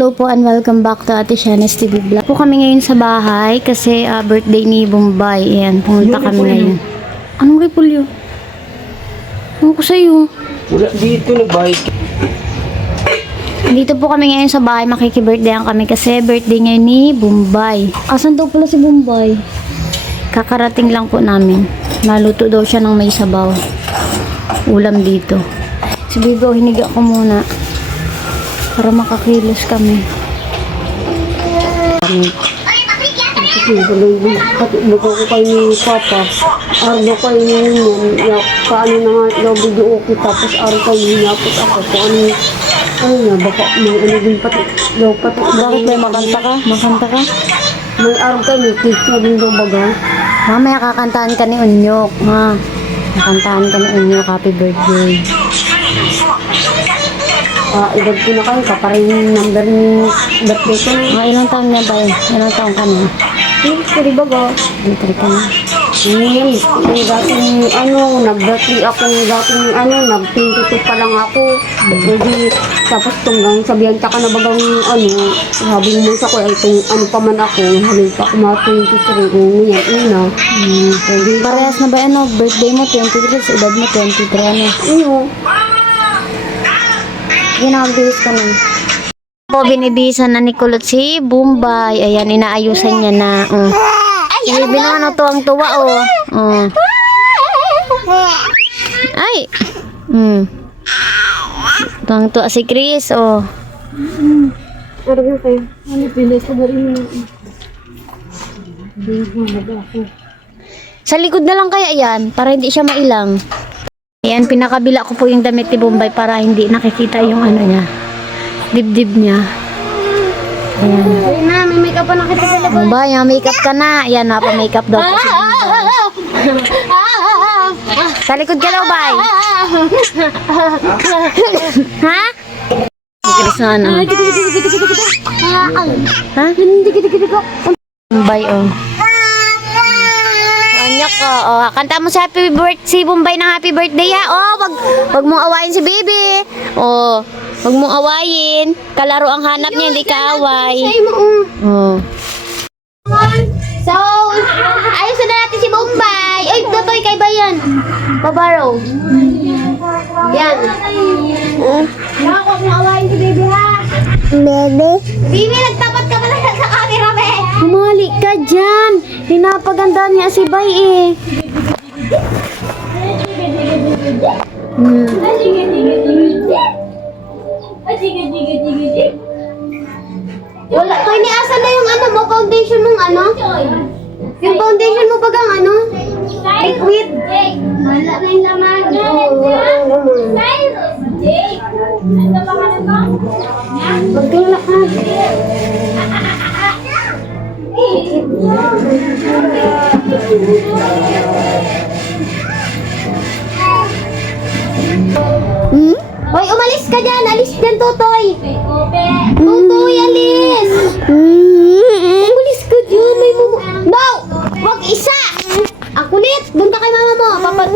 hello po and welcome back to Ate Shana's TV Vlog. Po kami ngayon sa bahay kasi ah, birthday ni Bombay. Ayan, pumunta kami ngayon. Anong repolyo? Ano ko sa'yo? Wala dito, nagbahay ka. Dito po kami ngayon sa bahay, makikibirthdayan kami kasi birthday ngayon ni Bombay. Asan daw pala si Bombay? Kakarating lang po namin. Naluto daw siya ng may sabaw. Ulam dito. Si Bigo, hiniga ko muna. Para makakilos kami. Patulog ako kay ni Papa. Ardo kay ni Nyon. Ya, paano na nga daw video okay. Tapos araw kay hinapot ako. Kung ano, ano na, baka may ano din pati. Daw pati. Bakit may makanta ka? Makanta ka? May araw kay ni Tiff na din daw baga. Mamaya kakantahan ka ni Unyok, ha? Kakantahan ka ni Unyok, happy birthday. Ah, edad ko na kayo. Kaparin yung number ni birthday ko. Mga ilang taon na ba yun? Ilang taon ka na? Tiff, kari baga. Entry ka na. Ngayon, yung dating ano, nag-birthday ako yung dating ano, nag-22 pa lang ako. Jadi, tapos tunggang sabihan ka na bagang ano, sabi mo sa ko, ay itong ano pa man ako, halin pa ako mga 23, o ngayon, una. Hmm, Parehas na ba ano? Birthday mo 23, sa edad mo 23, ano? iyo, Na, magbihis ka na. Po, binibisan na ni Kulot si Bombay. Ayan, inaayusan niya na. Uh. Si Bibi naman, oh, tuwang-tuwa, oh. Oh. Ay! Mm. Tuwang-tuwa si Chris, oh. ano ba kayo? Ano, ko ba rin Sa likod na lang kaya yan, para hindi siya mailang. Ayan, pinakabila ko po yung damit ni Bombay para hindi nakikita yung ano niya. Dibdib niya. Ayan. Ay na, may makeup pa nakita sa labas. Bombay, yung makeup ka na. Ayan, napa-makeup daw po si Bombay. Sa likod ka daw, bay. ha? Chris na ano. Ha? Bombay, oh. Anyak ko. Oh, kanta mo sa happy birthday si Bombay ng happy birthday ha. Oh, wag wag mong awayin si baby. Oh, wag mong awayin. Kalaro ang hanap niya, hindi ka away. Oh. So, ayos na natin si Bombay. Ay, Totoy, kay Bayan. Babaro. Yan. Uh, Nakakot mo awayin si Baby ha. Bebe. Bibi, nagtapat ka pala sa camera, be. Umali ka dyan. Pinapaganda niya si Bay eh. Hmm. Wala, kaya niasa na yung ano mo, foundation mong ano? Yung foundation mo bagang ano? Liquid. Wala na yung laman. Magkala ka. Hmm? Hoy, umalis ka dyan. Alis dyan, Totoy. Totoy, alis. Umalis ka dyan. May mumu... No! Wag isa! Ang kulit. Doon ka kay mama mo. Papa...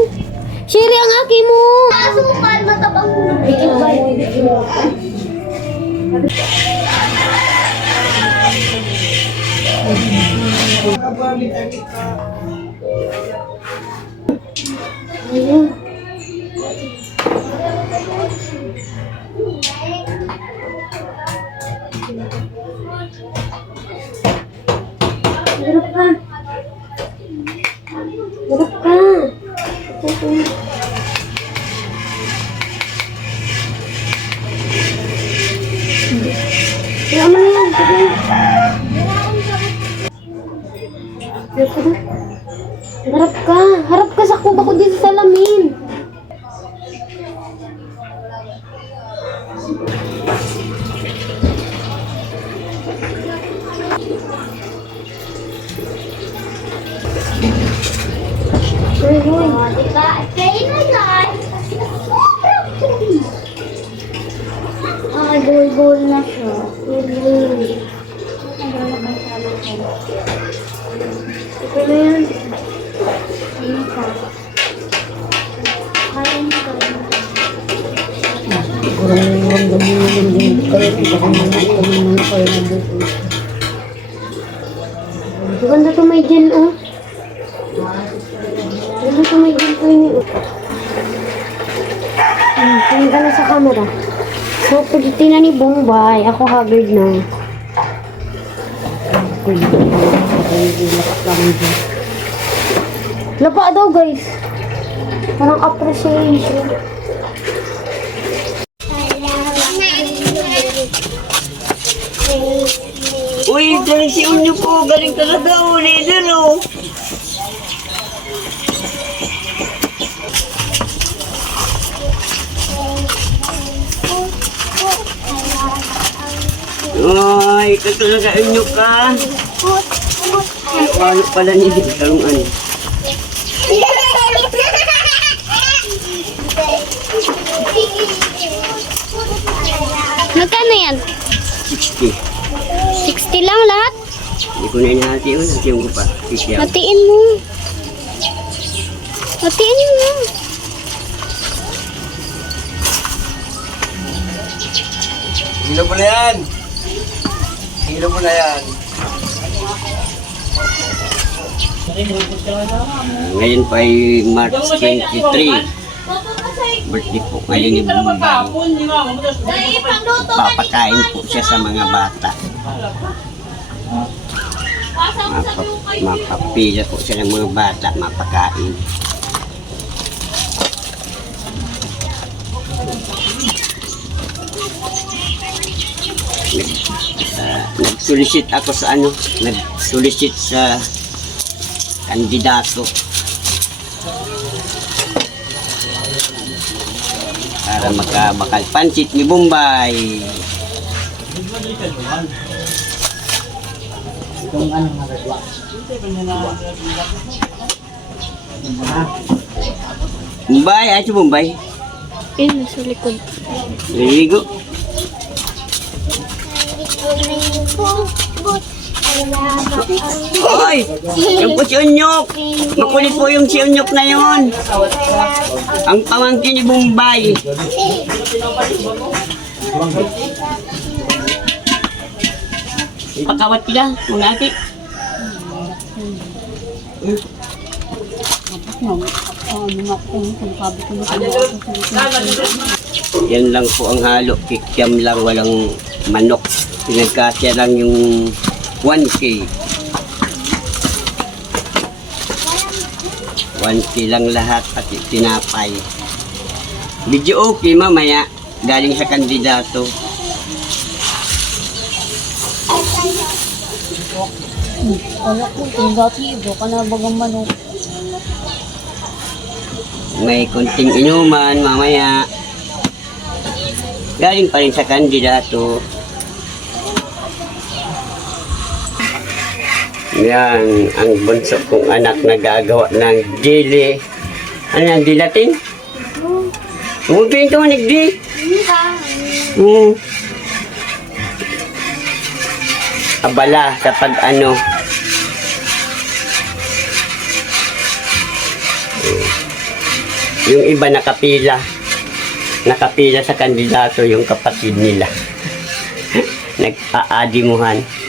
Sherry, ang aki mo. Asukal, matabang. gamit-gamit pa. Diba? Haggard na. Lapa daw, guys. Parang appreciation. Uy, galing si Unyo po. Galing talaga. Oh, leader oh. Ay, ito talaga Unyo ka. Paano pala ni Kalong ano? Magkano yan? 60. 60 lang lahat? Hindi ko na inahati yun. Hati ko pa. 60 ako. Hatiin mo. Hatiin mo. Hilo mo na yan. Hilo mo na yan. Ngayon pa ay March 23. Birthday po ngayon ni Bumbay. Papakain po siya sa mga bata. Mapa, mapapila po siya ng mga bata, mapakain. Ah, nag-solicit ako sa ano, nag-solicit sa kandidato para makabakal pansit ni Bombay. Bombay, ay si Bombay. Eh, nasa likod. Ligo. Hoy! Yung po si Unyok! Makulit po yung si Unyok na yun. Ang pamangkin ni Bombay. Pakawat sila, mga ati. Yan lang po ang halo. Kikyam lang, walang manok. Pinagkasya lang yung 1K. 1K lang lahat pati tinapay. Video okay mamaya. Galing sa kandidato. Wala ko, kung dati ibo ka na bagang manok. May kunting inuman mamaya. Galing pa rin sa kandidato. Yan, ang bunso kong anak na gagawa ng dili. Ano yan, dilatin? Huwag kayo ito nagdi. Hmm. Abala sa pag ano. Yung iba nakapila. Nakapila sa kandidato yung kapatid nila. Nagpaadimuhan.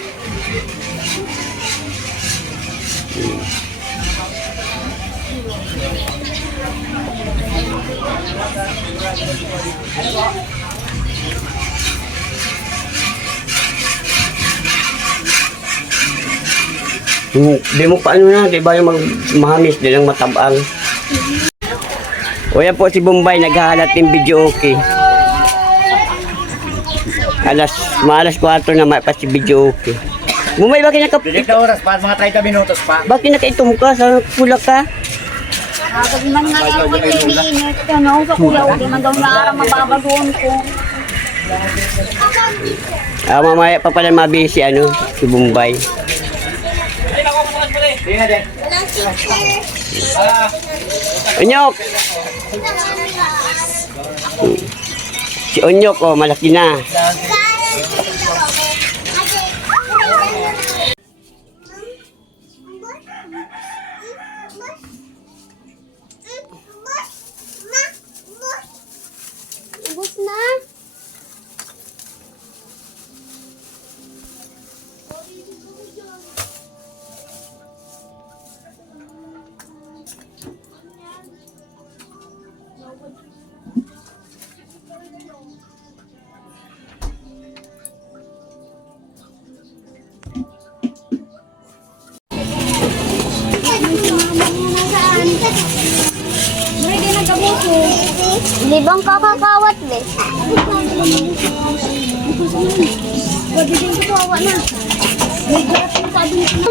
Di mo pa ano na, di ba yung mag mahamis, di lang matabang. O yan po si Bombay, naghahalat ng video okay. Alas, maalas 4 na may pa si video okay. Bombay, bakit naka, na oras pa, mga 30 minutos pa. bakit nakaitom ka? Sa pula ka? Kapag man nga yung mga iniinit ko, no, sa kuya, huwag man daw na mababagoon ko. Ah, mamaya pa pala mabisi ano, si Bombay. Onyok! Si Onyok, oh, malaki na.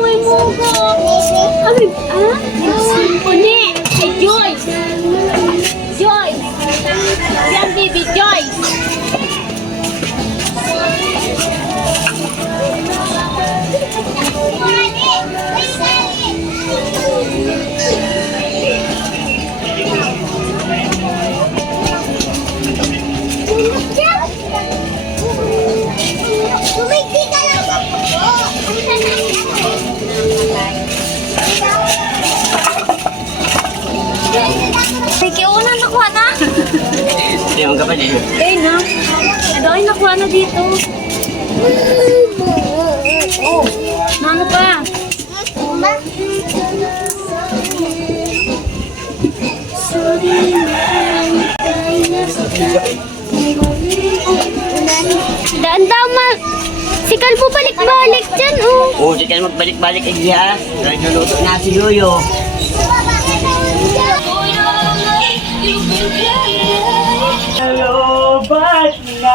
May mugo. Ano? Ah? Uni. Ay, Joyce. Joyce. Mo kapatid. Eh, na. Ano ay nakuha na dito. Oh, ano pa? Daan daw ma... Si Kalbo balik-balik dyan, oh. Di ka na magbalik-balik kay Gia. Nagluluto na si Yoyo. Ba't na?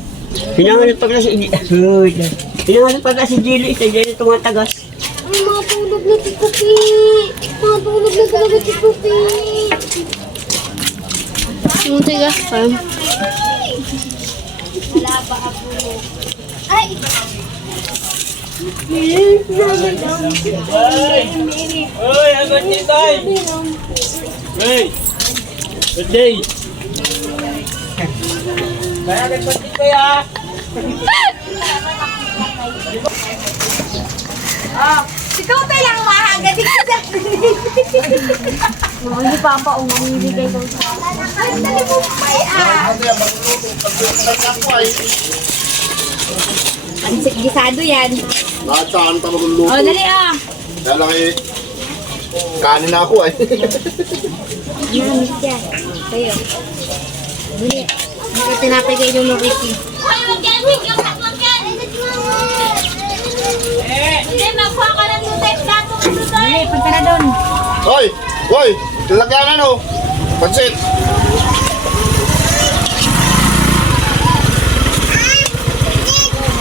Hinanganap pagka si Uy, Hinanganap pagka si Jilly. Sa Jilly tumatagas. Ay, mga tulog na si Pupi. Mga tulog na talaga si Pupi. Yung tigas pa. Ay! Uy, agad niyo tayo! Hey! Good day! Kaya nagpatik ko ya! Ikaw tayo lang mahagad. Hindi pa pa umamibigay ko sa Ay, dali mo pa ah. Ang gisado yan. Lahat saan pa magluluto. O, dali ah. Kaya lang eh, kanin na ako eh. Namis yan. Kayo. Dali. Hindi tinapay kayo yung Ricky. Hindi, magkuha ka ng tutek na tutek. Dali, punta na doon. Hoy! Hoy! Lalagyan ano? Pansit!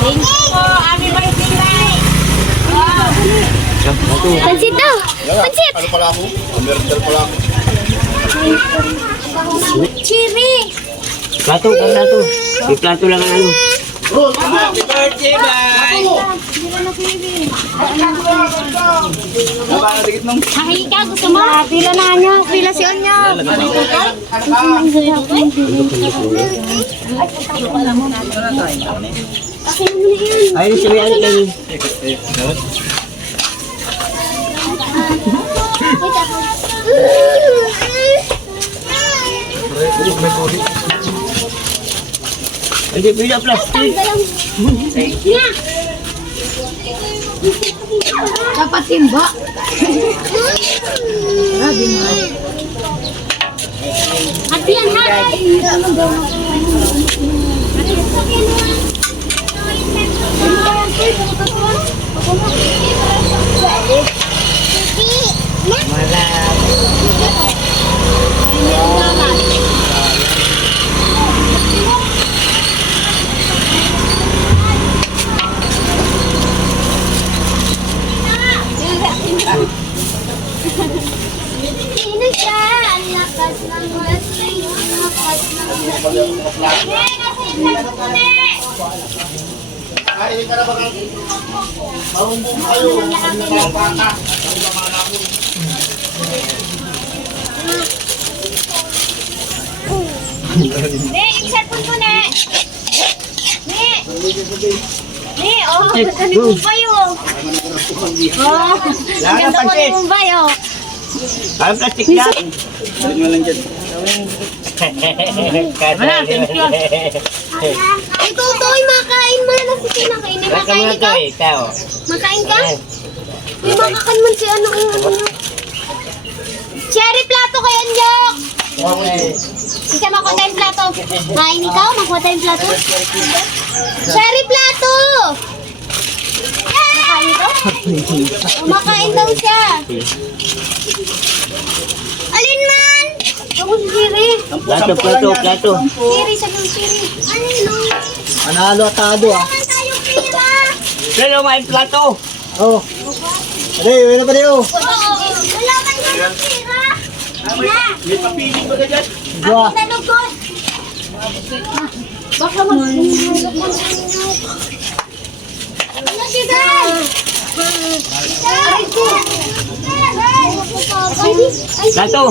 Thank you po, Ami Martinay. Pansit daw! Yan, Ano pala ako? American pala ako. Chiri! Plato, ang plato. May plato lang ang ano. Happy birthday, bye! Ay, ka, gusto mo? Pila na niya. Pila si Onya. Ayun si May Alin. Hindi pila plastic. Dapat timba. At yan, ha? Kainin ka na ba ng... Marumbong kayo. Ano ba ang bata? Ne, yung cellphone ko, ne. Ne, oh. Ganda ni Bombay, oh. Oh. Ganda ko ni Bombay, oh. Parang plastic na. Thank you. Ay, Totoy, makain mo na si Tina. Kainin, makain ka. eh. Makain ka? May makakan man si ano, ano, ano. Cherry plato kay Anyok. Isa makuha tayong plato. Kain ikaw, makuha tayong plato. Cherry plato! Makain ikaw? Makain daw siya. Alin man? Ako si Siri. Plato, plato, plato. Siri, sabi Siri. Ano? Manalo atado ah. Pero may plato. Oh. Ade, wala pa rin oh. Wala pira. Ina. May papiling ba dyan? Dua. Nalugod. Baka inyo. Ano si Dan? Ko. Plato.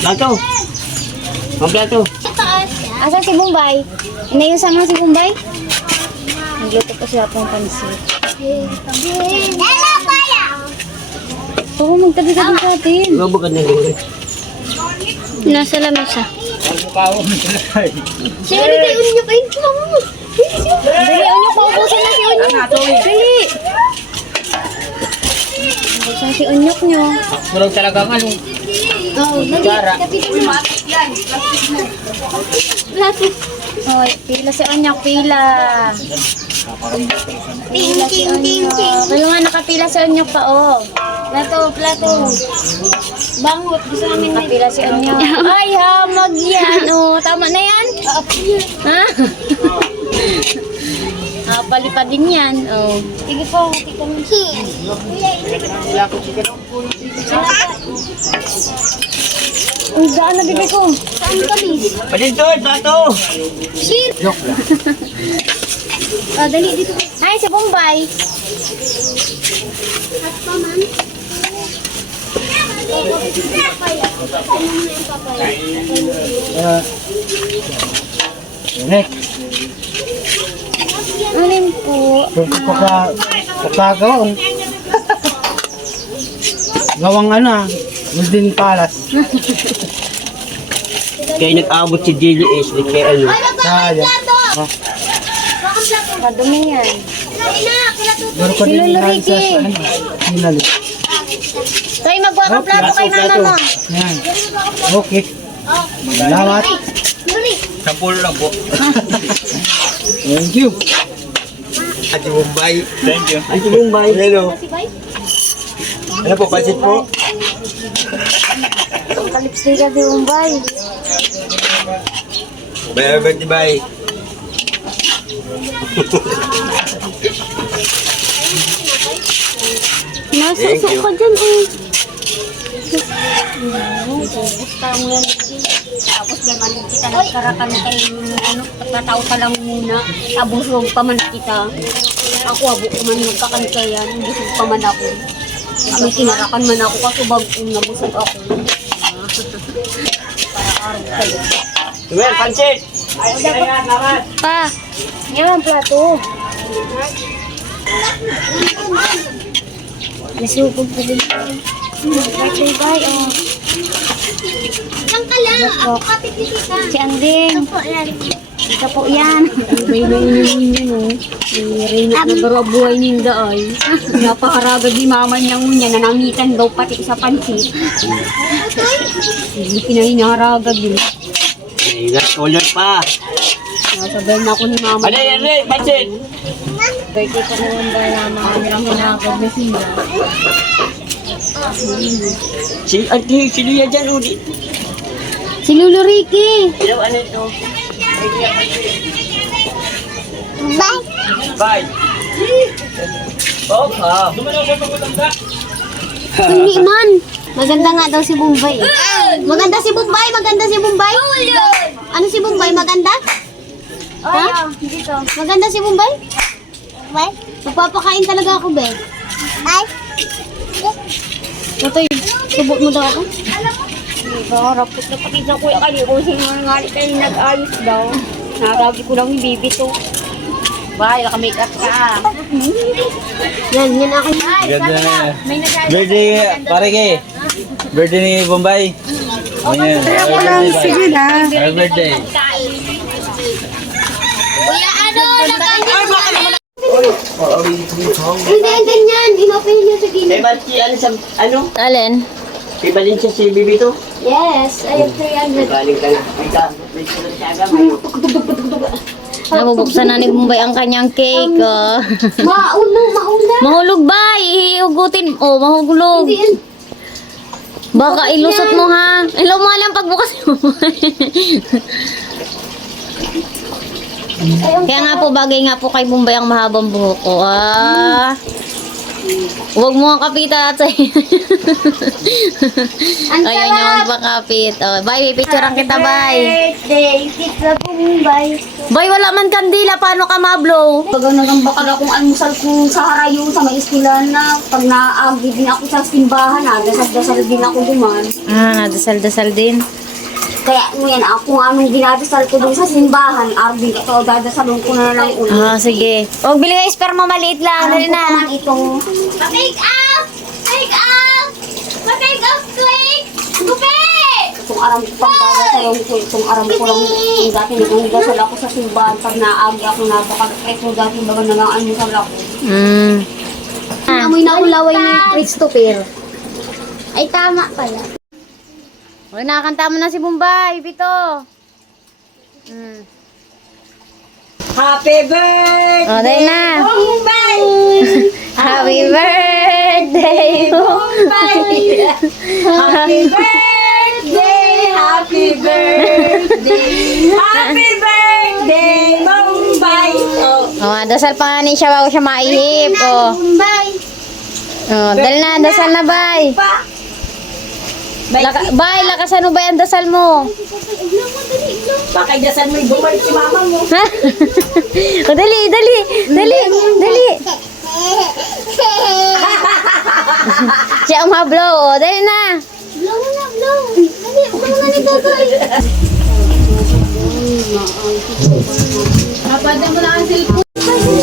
Plato. Ang plato. Asa si Bombay? Inayusan mo si Bombay? Nagluto po siya pong pansit. Ella, pala. Oo, magtabi-tabi sa atin. Ano ba ganda nyo? Nasa lamesa. Siri, tayo niyo kayo. Dali, Onyo, paubusan na si Onyok. Dali. Paubusan si Onyok nyo. Walang talagang ano. Oo, Gara. Hoy, pila si Onyok, pila. Ting, ting, ting, ting. Kaya nga nakapila si Onyok pa, oh. Plato, plato. Bangot. Gusto namin may Nakapila si Onyok. Ay, hamag yan. Oh, tama na yan? Ha? Ah, palipad din yan. Oh. Sige po, tika mo. Ang daan na bibig ko. Saan kami? Palin to, plato. Shit! Ah, dali dito. Ay, si Bombay. At pa man. Next. Alin po? Pagka, pagkagawang. Gawang ano ah. Golden Palace. Kaya nag-abot si Jelly Ace. Di kaya ano. Ah. Plato. Madumi yan. Ina, kila tuto. Meron ko din Lolo inali sa Ricky. ano. Inali. Ka plato kay mama mo. Yan. Okay. Salamat. Yuri, Sampul lang po. Thank you. Ate Bombay. Thank you. Ang Bombay. Hello. Ano po, pansit po? Kalipstick ka si Bombay. Bay, birthday bay. Nasa ka dyan eh. Tapos naman kita nagkarakan kay ano, tatao ka lang muna. Abusog pa man kita. Ako abo ko man nagkakankayan. Busog pa man ako. May kinarakan man ako kaso bagong nabusog ako. Para araw kayo. Well, pansit. Pa, yan ang plato. Nasupog pa din. Birthday boy, oh. Diyan ka lang. Ako kapit ni tita. Si Anding. Po, yan. Ika po yan. May na inumin yun oh. May rinat na buhay ninda ay. Napakaragad ni mama niyang niya nanangitan daw pati sa pansit. Hindi pinahinaharagad yun. May last order pa. Nasabayan ako ni mama. Ano yan, Ray? Pansit. Birthday ko naman ba na mga nilang hinakag na sinda. Si Auntie, si Lia dyan ulit. Si Lolo Ricky. Hello, ano ito? Bye. Bye. Oh, ah. Hindi man. Maganda nga daw si Bombay. Maganda si Bombay, maganda si Bombay. Ano si Bombay, maganda? Ha? Dito. Maganda si Bombay? Bombay? Magpapakain talaga ako, be. Ay? Tutoy, subot mo daw ako. Harapot na pati sa kuya kanina kung sino nga nga kayo nag-ayos daw. Narabi ko lang yung baby to. Bye, naka-makeup ka. Yan, yan ako. Ganda na. Birthday, pare kay. Birthday ni Bombay. Oh, yan. Happy birthday, sige na. Happy birthday. Kuya, ano? Naka- Hindi, ganyan. Inopen niya sa gilid. Ba't si ano sa, ano? Alin? Si Valencia si Bibi to? Yes, I have 300. Galing ka na. Ay, ka. May siya. May Nabubuksan na ni Bumbay ang kanyang cake. Oh. Mauno, mauna. mahulog ba? Ihugutin. Oh, mahulog. Hindi yan. Baka ilusot mo ha. Ilaw mo lang pagbukas mo. Kaya nga po, bagay nga po kay Bumbay ang mahabang buhok ko. Ah. Huwag mo ang kapita at Ang Ayaw niya magpakapit. Oh, bye, pipicturean kita, bye. Birthday, Tita Bombay. Bye, wala man kandila. Paano ka mablow? Baga nagambakal akong almusal kung sa harayo sa may eskwelahan na pag naagi din ako sa simbahan na dasal-dasal din ako duman. Ah, nadasal-dasal din. Kaya mo yan, ako anong dinadasal ko dun sa simbahan, arbi ito, dadasalon ko na lang ulit. Ah, sige. Huwag bili ka esperma maliit lang. Alam Dali ko na. naman itong Pa-make up! Make up! Pa-make up, quick! Gupi! itong aram ko pang dadasalon ko, itong aram ko lang yung dati nagdasal ako sa simbahan pag naagi ako napakagpret ko dati baga na lang almusal ako. Mm. Amoy na ulaway ni Christopher. Ay, tama pala. Huwag nakakanta mo na si Bombay, Bito. Mm. Happy birthday! Oh, na. Bombay! Happy birthday, Bombay. Happy birthday! Happy birthday! Happy birthday, Bombay! Oh, Oh, dasal pa nga ni siya bago siya maihip. Oh. Bombay! Oh, dahil na, dasal na, bay. pa! Laka, bay, lakasan mo ba yung dasal mo? Pakaidasan mo yung bumalik si mama mo. Ha? dali, dali, dali, dali. Siya ang mablow. Oh, dali na. Blow mo na, blow! Dali, blow na ni Totoy!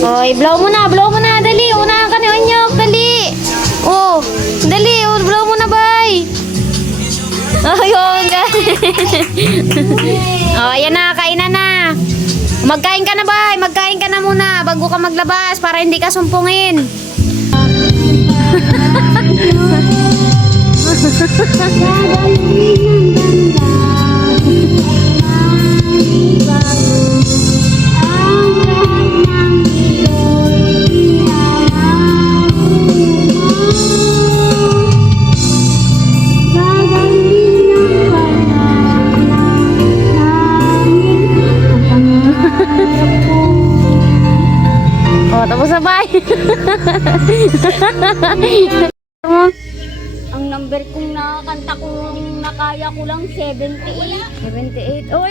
Oh, i-blow mo na, blow mo na, dali. Oh, ayan na, kainan na. Magkain ka na, bay. Magkain ka na muna bago ka maglabas para hindi ka sumpungin. Oh, tapos na, bay. Ang number kong nakakanta ko nakaya ko lang 78. 78. Oh,